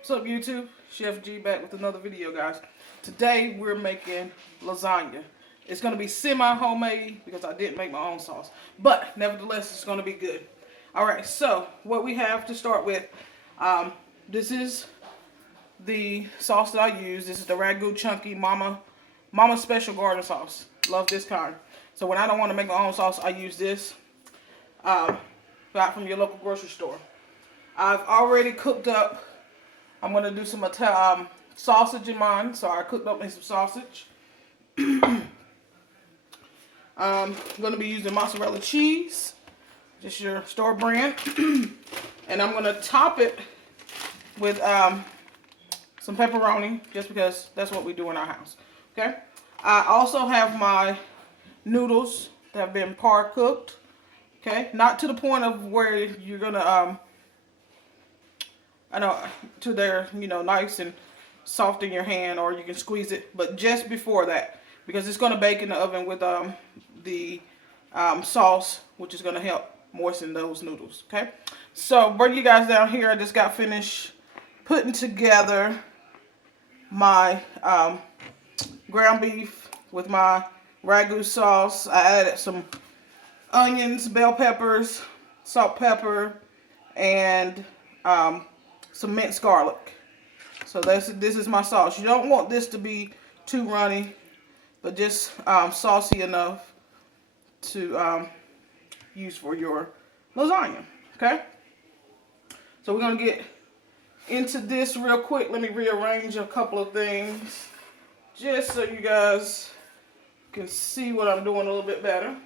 What's up, YouTube? Chef G back with another video, guys. Today we're making lasagna. It's going to be semi-homemade because I didn't make my own sauce. But nevertheless, it's going to be good. Alright, so what we have to start with, this is the sauce that I use. This is the Ragu Chunky Mama Special Garden Sauce. Love this kind. So when I don't want to make my own sauce, I use this. Got from your local grocery store. I've already cooked up. I'm going to do some sausage in mine. So I cooked up me some sausage. I'm going to be using mozzarella cheese. Just your store brand. And I'm going to top it with some pepperoni. Just because that's what we do in our house. Okay. I also have my noodles that have been par cooked. Okay. Not to the point of where you're going to to they're, nice and soft in your hand, or you can squeeze it, but just before that, because it's going to bake in the oven with the sauce, which is going to help moisten those noodles. Okay, so bring you guys down here. I just got finished putting together my ground beef with my ragu sauce. I added some onions, bell peppers, salt, pepper, and some minced garlic. So this is my sauce. You don't want this to be too runny, but just saucy enough to use for your lasagna. Okay? So we're going to get into this real quick. Let me rearrange a couple of things just so you guys can see what I'm doing a little bit better.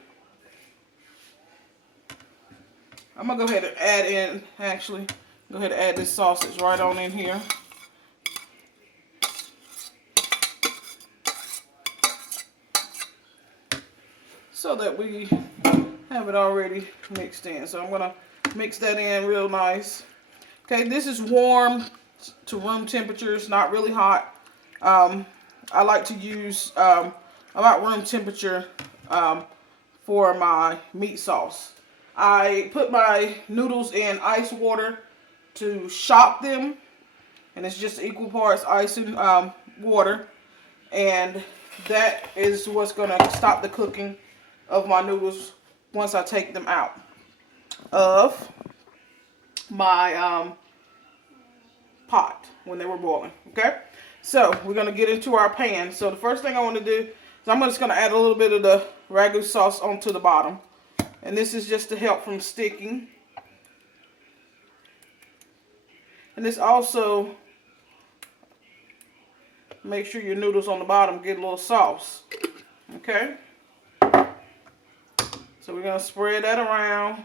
I'm going to go ahead and add in, actually, go ahead and add this sausage right on in here. So that we have it already mixed in. So I'm going to mix that in real nice. Okay, this is warm to room temperature. It's not really hot. I like to use about room temperature for my meat sauce. I put my noodles in ice water to shock them, and it's just equal parts ice and water, and that is what's going to stop the cooking of my noodles once I take them out of my pot when they were boiling. Okay, so we're going to get into our pan. So the first thing I want to do is I'm just going to add a little bit of the ragu sauce onto the bottom, and this is just to help from sticking. And this also make sure your noodles on the bottom get a little sauce. Okay? So we're going to spread that around.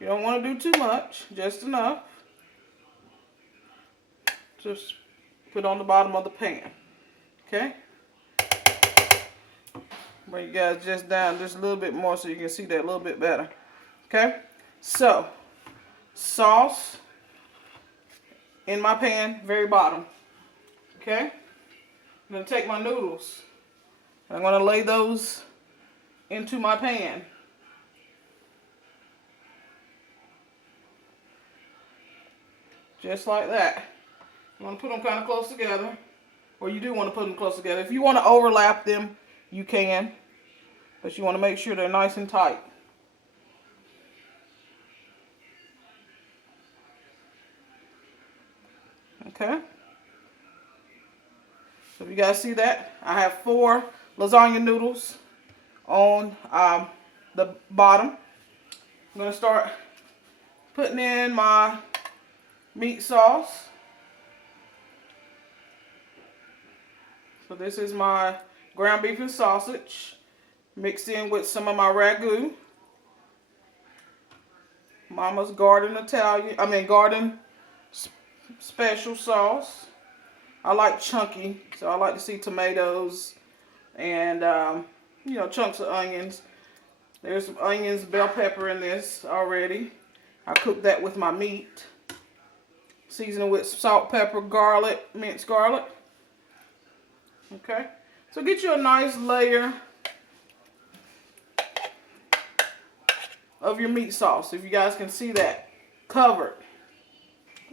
You don't want to do too much, just enough. Just put on the bottom of the pan. Okay? Bring you guys just down just a little bit more so you can see that a little bit better. Okay? So, sauce in my pan, very bottom. Okay? I'm going to take my noodles and I'm going to lay those into my pan. Just like that. You want to put them kind of close together, or you do want to put them close together. If you want to overlap them, you can, but you want to make sure they're nice and tight. Okay. So if you guys see that, I have 4 lasagna noodles on the bottom. I'm going to start putting in my meat sauce. So this is my ground beef and sausage mixed in with some of my ragu. Mama's Garden Garden Special sauce. I like chunky, so I like to see tomatoes and chunks of onions. There's some onions, bell pepper in this already. I cooked that with my meat. Seasoning with salt, pepper, garlic, minced garlic. Okay, so get you a nice layer of your meat sauce. If you guys can see that, covered.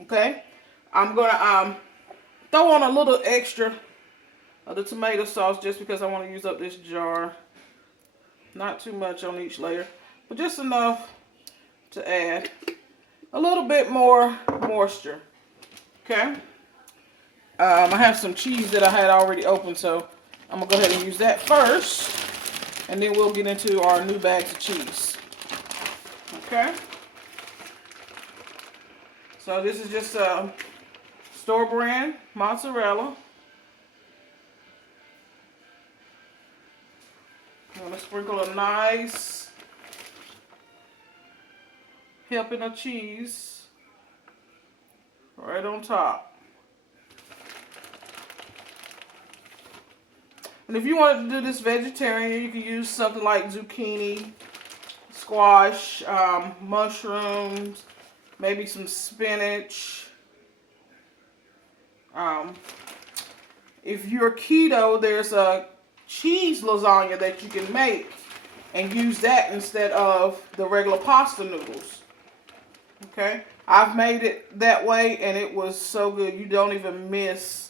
Okay, I'm gonna throw on a little extra of the tomato sauce just because I want to use up this jar. Not too much on each layer, but just enough to add a little bit more moisture. Okay. I have some cheese that I had already opened, so I'm gonna go ahead and use that first, and then we'll get into our new bags of cheese. Okay. So this is just store brand mozzarella. I'm gonna sprinkle a nice helping of cheese right on top. And if you want to do this vegetarian, you can use something like zucchini, squash, mushrooms, maybe some spinach. If you're keto, there's a cheese lasagna that you can make and use that instead of the regular pasta noodles. Okay? I've made it that way and it was so good. You don't even miss,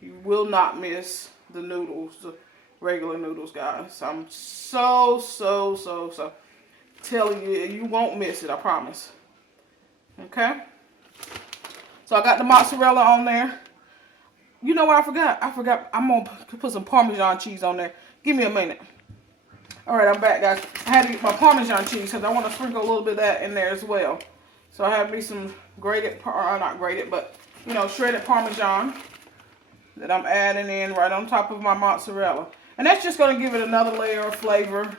you will not miss the noodles, the regular noodles, guys. I'm so telling you, you won't miss it, I promise. Okay? So I got the mozzarella on there. You know what I forgot? I'm going to put some Parmesan cheese on there. Give me a minute. Alright, I'm back, guys. I had to get my Parmesan cheese because I want to sprinkle a little bit of that in there as well. So I have me some grated, or not grated, but, you know, shredded Parmesan that I'm adding in right on top of my mozzarella. And that's just going to give it another layer of flavor.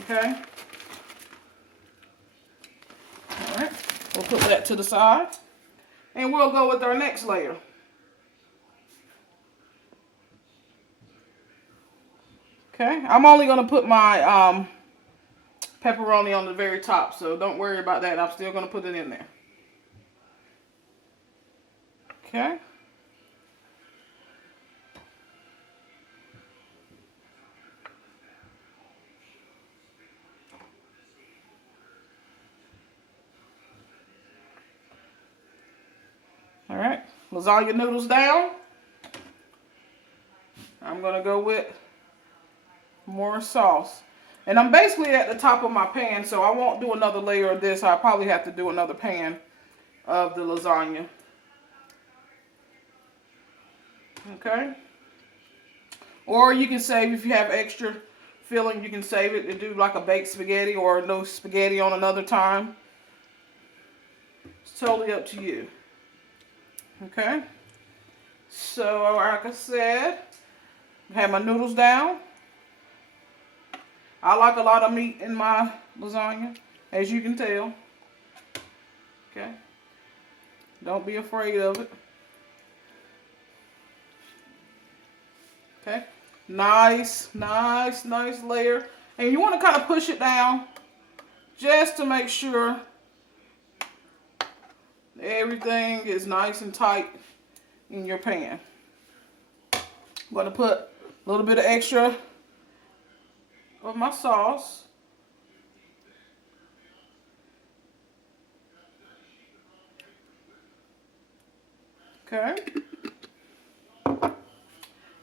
Okay? Alright, we'll put that to the side. And we'll go with our next layer. Okay, I'm only going to put my pepperoni on the very top, so don't worry about that. I'm still going to put it in there. Okay. All right, lasagna noodles down. I'm going to go with more sauce. And I'm basically at the top of my pan, so I won't do another layer of this. I'll probably have to do another pan of the lasagna. Okay? Or you can save, if you have extra filling, you can save it to do like a baked spaghetti or no spaghetti on another time. It's totally up to you. Okay? So, like I said, I have my noodles down. I like a lot of meat in my lasagna, as you can tell. Okay? Don't be afraid of it. Okay? Nice layer. And you want to kind of push it down just to make sure everything is nice and tight in your pan. I'm going to put a little bit of extra of my sauce. Okay.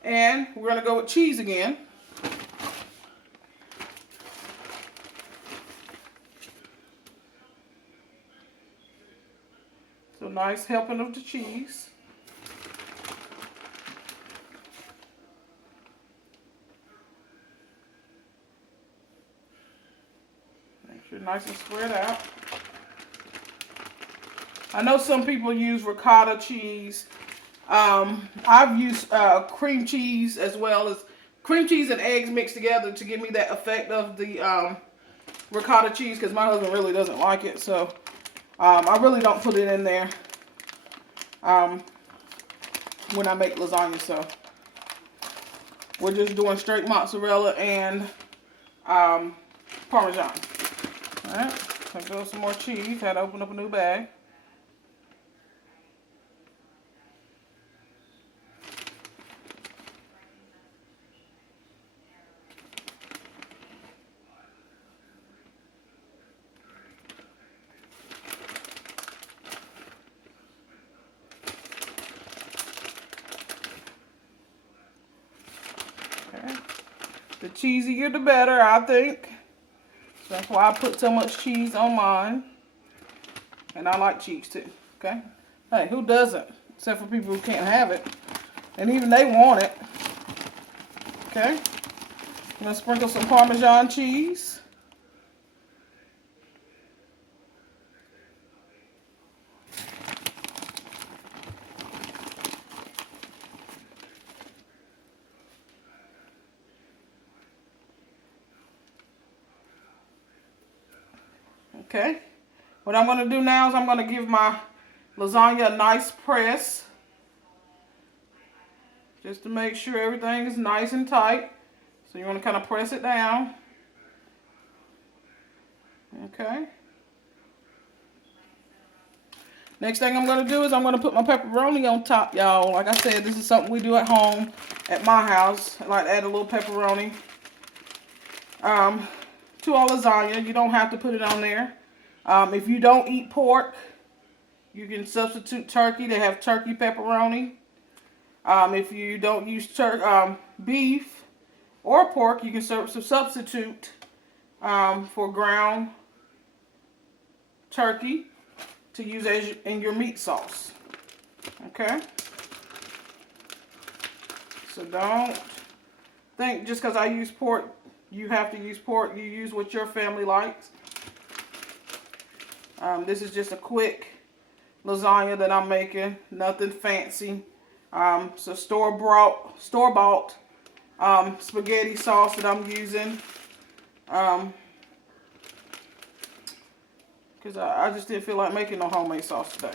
And we're going to go with cheese again. So nice helping of the cheese. Make sure nice and spread out. I know some people use ricotta cheese. I've used cream cheese as well as cream cheese and eggs mixed together to give me that effect of the ricotta cheese because my husband really doesn't like it. So I really don't put it in there when I make lasagna. So we're just doing straight mozzarella and Parmesan. Alright, let's go some more cheese. Had to open up a new bag. The cheesier the better, I think. So that's why I put so much cheese on mine. And I like cheese too, okay? Hey, who doesn't? Except for people who can't have it. And even they want it. Okay? I'm going to sprinkle some Parmesan cheese. Okay? What I'm going to do now is I'm going to give my lasagna a nice press. Just to make sure everything is nice and tight. So you want to kind of press it down. Okay. Next thing I'm going to do is I'm going to put my pepperoni on top, y'all. Like I said, this is something we do at home at my house. I like to add a little pepperoni to our lasagna. You don't have to put it on there. If you don't eat pork, you can substitute turkey. They have turkey pepperoni. If you don't use beef or pork, you can substitute for ground turkey to use as in your meat sauce. Okay? So don't think just because I use pork, you have to use pork. You use what your family likes. This is just a quick lasagna that I'm making. Nothing fancy. So store-bought spaghetti sauce that I'm using. Because I just didn't feel like making no homemade sauce today.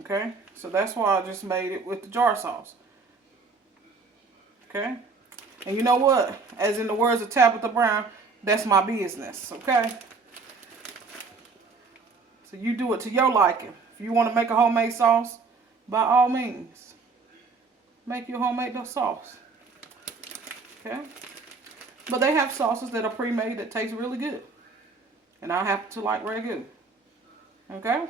Okay? So that's why I just made it with the jar sauce. Okay? And you know what? As in the words of Tabitha Brown, that's my business. Okay? So you do it to your liking. If you want to make a homemade sauce, by all means, make your homemade sauce. Okay? But they have sauces that are pre-made that taste really good. And I happen to like ragu. Okay?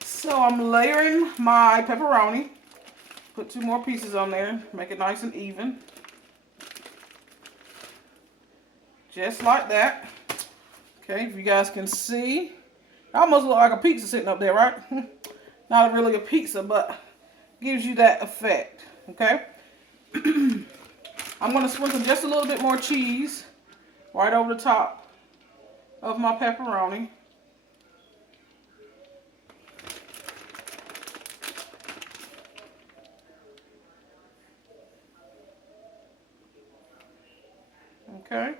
So I'm layering my pepperoni. Put 2 more pieces on there. Make it nice and even. Just like that. Okay, if you guys can see. It almost look like a pizza sitting up there, right? Not really a pizza, but gives you that effect. Okay? I'm going to sprinkle just a little bit more cheese right over the top of my pepperoni. Okay?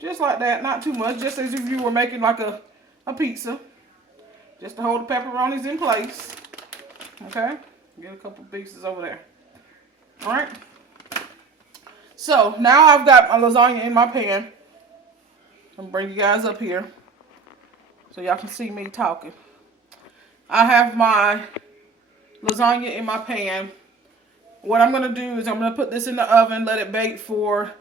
Just like that, not too much, just as if you were making like a pizza. Just to hold the pepperonis in place. Okay? Get a couple pieces over there. Alright? So, now I've got my lasagna in my pan. I'm going to bring you guys up here so y'all can see me talking. I have my lasagna in my pan. What I'm going to do is I'm going to put this in the oven, let it bake for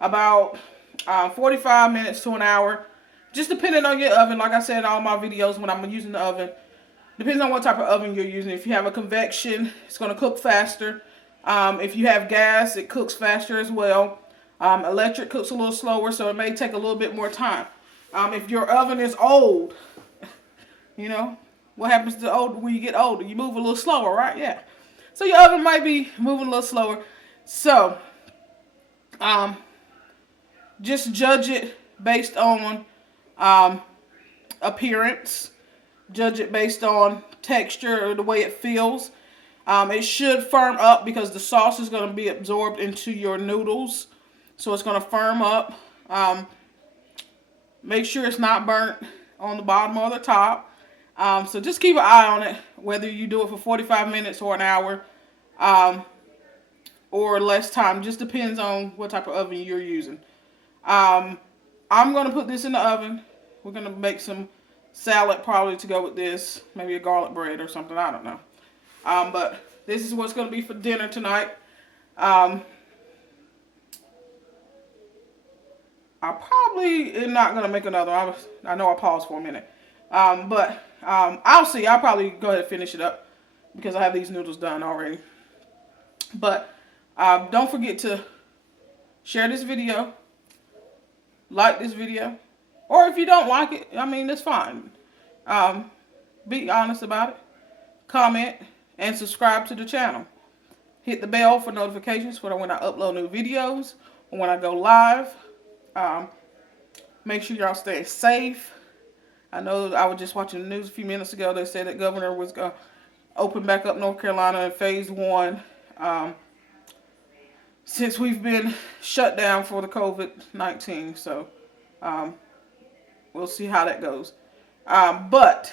about 45 minutes to an hour. Just depending on your oven. Like I said in all my videos when I'm using the oven. Depends on what type of oven you're using. If you have a convection, it's going to cook faster. If you have gas, it cooks faster as well. Electric cooks a little slower, so it may take a little bit more time. If your oven is old, you know, what happens to old when you get older? You move a little slower, right? Yeah. So your oven might be moving a little slower. So, just judge it based on appearance. Judge it based on texture or the way it feels. It should firm up because the sauce is going to be absorbed into your noodles. So it's going to firm up. Make sure it's not burnt on the bottom or the top. So just keep an eye on it, whether you do it for 45 minutes or an hour or less time. Just depends on what type of oven you're using. I'm going to put this in the oven. We're going to make some salad probably to go with this. Maybe a garlic bread or something. I don't know. But this is what's going to be for dinner tonight. I probably am not going to make another. I know I paused for a minute. But I'll see. I'll probably go ahead and finish it up because I have these noodles done already. But don't forget to share this video, like this video, or if you don't like it, I mean, that's fine. Be honest about it. Comment and subscribe to the channel. Hit the bell for notifications for when I upload new videos or when I go live. Make sure y'all stay safe. I know I was just watching the news a few minutes ago. They said that governor was going to open back up North Carolina in phase 1. Since we've been shut down for the COVID-19. So, we'll see how that goes. But,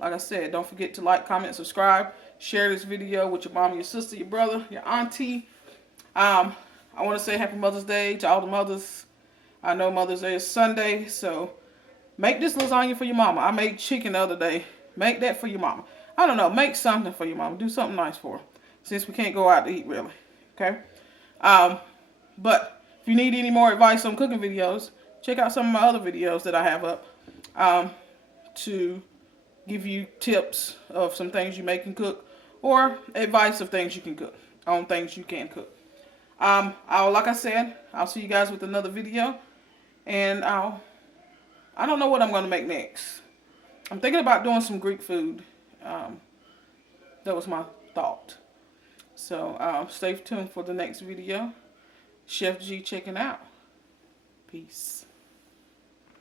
like I said, don't forget to like, comment, subscribe. Share this video with your mom, your sister, your brother, your auntie. I want to say Happy Mother's Day to all the mothers. I know Mother's Day is Sunday, so make this lasagna for your mama. I made chicken the other day. Make that for your mama. I don't know. Make something for your mama. Do something nice for her, since we can't go out to eat, really. Okay? But if you need any more advice on cooking videos, check out some of my other videos that I have up to give you tips of some things you make and cook, or advice of things you can cook, on things you can cook. Like I said, I'll see you guys with another video, and I don't know what I'm going to make next. I'm thinking about doing some Greek food. That was my thought. So stay tuned for the next video. Chef G checking out. Peace.